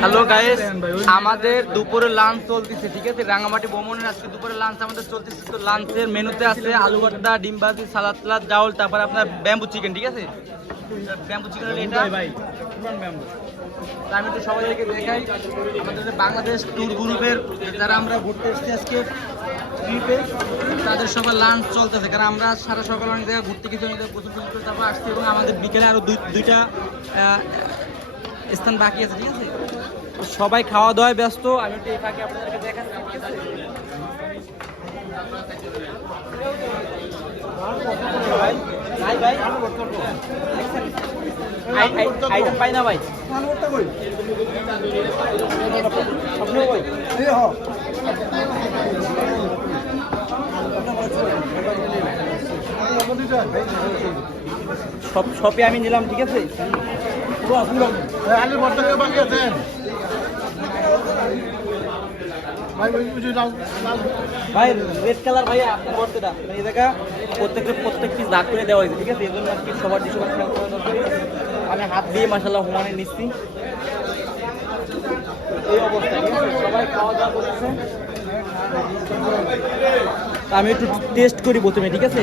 Hello guys আমাদের দুপুরে lunch চলতেছে ঠিক আছে? রাঙামাটি ভ্রমণের আজকে দুপুরে লাঞ্চ আমাদের চলতেছে। তো লাঞ্চের মেনুতে আছে আলু ভর্তা ডিম ভাজি সালাদ টালাদ ডাউল তারপর আপনার ব্যাম্বু চিকেন ঠিক আছে? ব্যাম্বু চিকেন হলো এটা। তা আমি একটু সবাইকে দেখাই। আমাদের বাংলাদেশ ট্যুর গ্রুপের যারা আমরা ঘুরতে এসেছি আজকে ট্রিপে তাদের সবার লাঞ্চ চলতেছে। কারণ আমরা সারা সকাল অনেক জায়গায় ঘুরতে গেছি অনেক জায়গায় প্রচুর প্রচুর তারপর আসছি এবং আমাদের বিকেলে আরও দুই দুইটা স্থান বাকি আছে, ঠিক আছে? সবাই খাওয়া দাওয়ায় ব্যস্ত, আমি একটু এই ফাঁকে আপনাদেরকে সব শপে আমি নিলাম, ঠিক আছে? আলুর ভর্তা কেউ ভাই রেড কালার ভাই আপনার বর্তটা এই জায়গা প্রত্যেকটা, প্রত্যেক পিস দাগ করে দেওয়া হয়েছে, ঠিক আছে? এই জন্য আর কি সবার দরকার। আমি হাত দিয়ে মাসাল্লাহ হুমানে নিচ্ছি। এই অবস্থা সবাই খাওয়া দাওয়া করতেছে আমি একটু টেস্ট করি প্রথমে, ঠিক আছে?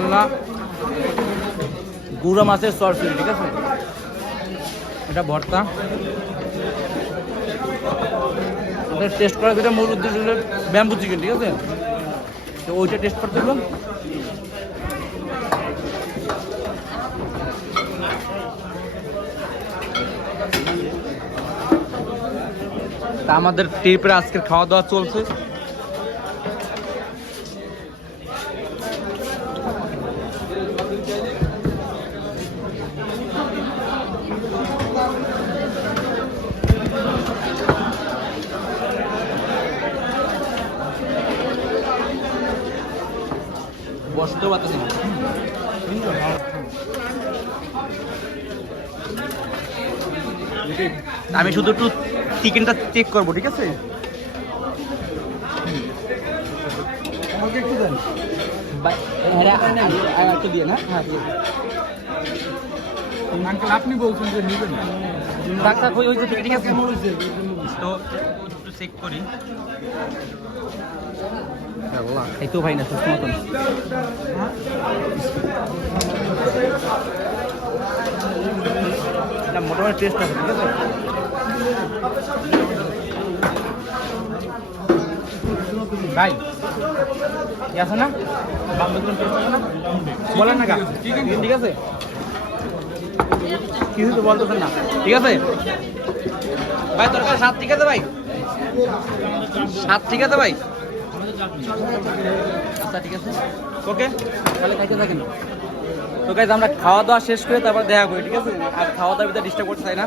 মাসাল্লাহ গুঁড়া মাছের সরসরি ঠিক আছে? এটা ভর্তা। টেস্ট করার যেটা মূল উদ্দেশ্য হলো ব্যাম্বু চিকেন ঠিক আছে? তো ওইটা টেস্ট করতে হলো তা আমাদের ট্রিপের আজকের খাওয়া দাওয়া চলছে। বসতে পারতেছি না। আমি শুধু একটু চিকেনটা চেক করব ঠিক আছে? আমাকে একটু দেন বা- হ্যাঁ, আর- আর একটু দিয়ে না? হ্যাঁ দিয়ে। দিন। আঙ্কেল আপনি বলছেন যে নিবেন ডাক্তার কই হয়েছে ঠিক আছে। কেমন হয়েছে? তো একটু চেক করি। এই তো ভাই না সুস্থ মতন। এটা মোটামুটি টেস্ট আছে ঠিক আছে? ভাই আছে না? বলেন না ঠিক আছে? কিছু তো বলতেছেন না? ঠিক আছে? ভাই তরকারি সাত ঠিক আছে ভাই? সাত ঠিক আছে ভাই? আচ্ছা ঠিক আছে। ওকে, তাহলে খাইতে থাকেন। তো গাইজ আমরা খাওয়া দাওয়া শেষ করে তারপর দেখা করি, ঠিক আছে? আর খাওয়া দাওয়া ডিস্টার্ব করতে চাই না।